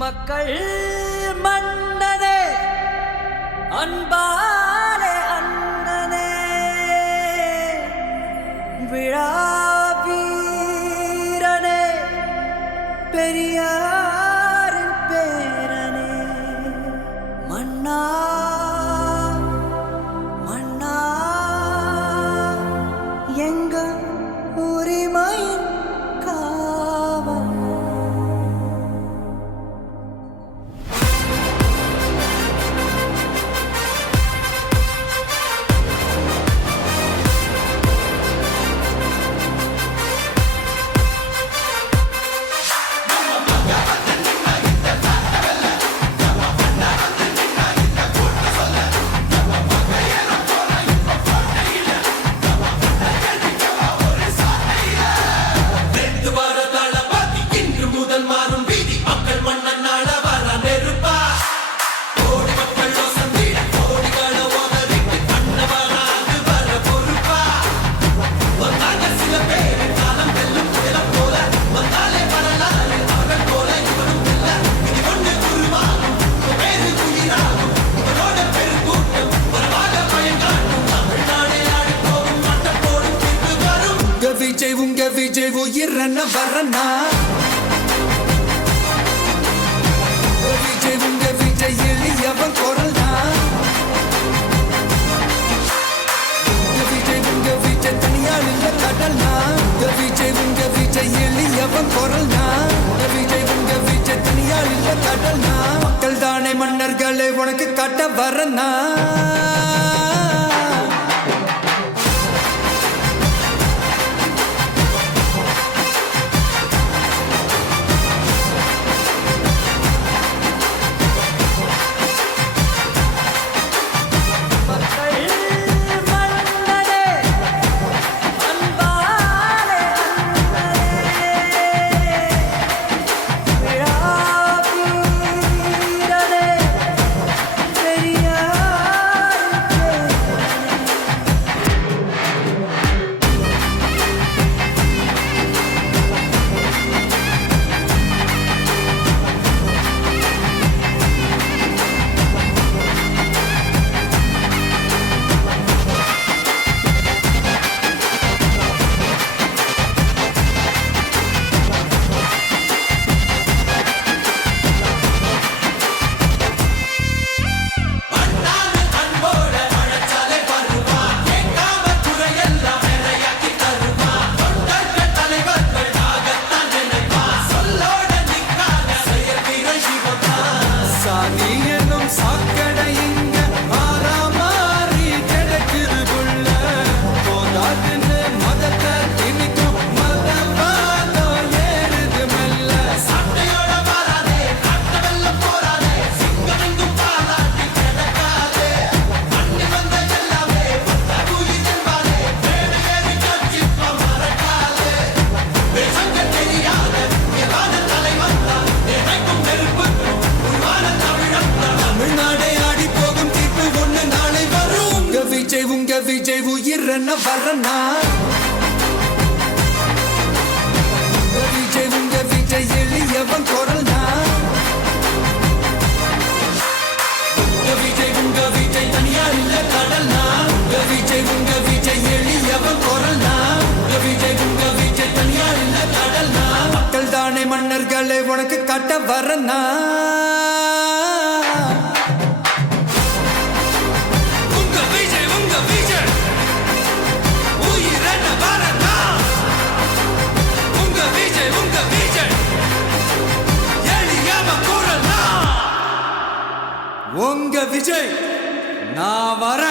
மக்கள் மன்னனே அன்பாலே அண்ணனே விழா வீரனே பெரியாரின் பேரனே மன்னா மன்னா எங்க உரிமையின் காவல் உங்க விஜய் உயிரன வரனா விஜய் உங்க விஜய் எளியவன் குரல்னா விஜய் உங்க விஜய் தனியால் இல்ல கடல்னா விஜய் உங்க விஜய் எளியவன் குரல்னா விஜய் உங்க விஜய் தனியால் இல்ல கடல்னா மக்கள் தானே மன்னர்களே உனக்கு காட்ட வரனா விஜய் உயிரன வரனா விஜய் உங்க விஜய் எளியவன் குரல்னா விஜய் உங்க விஜய் தனியார் இல்ல கடல்னா விஜய் உங்க விஜய் எளியவன் குரல்னா விஜய் உங்க விஜய் தனியார் இல்ல கடல்னா மக்கள் தானே மன்னர்களே உனக்கு காட்ட வரனா உங்க விஜய் நான் வர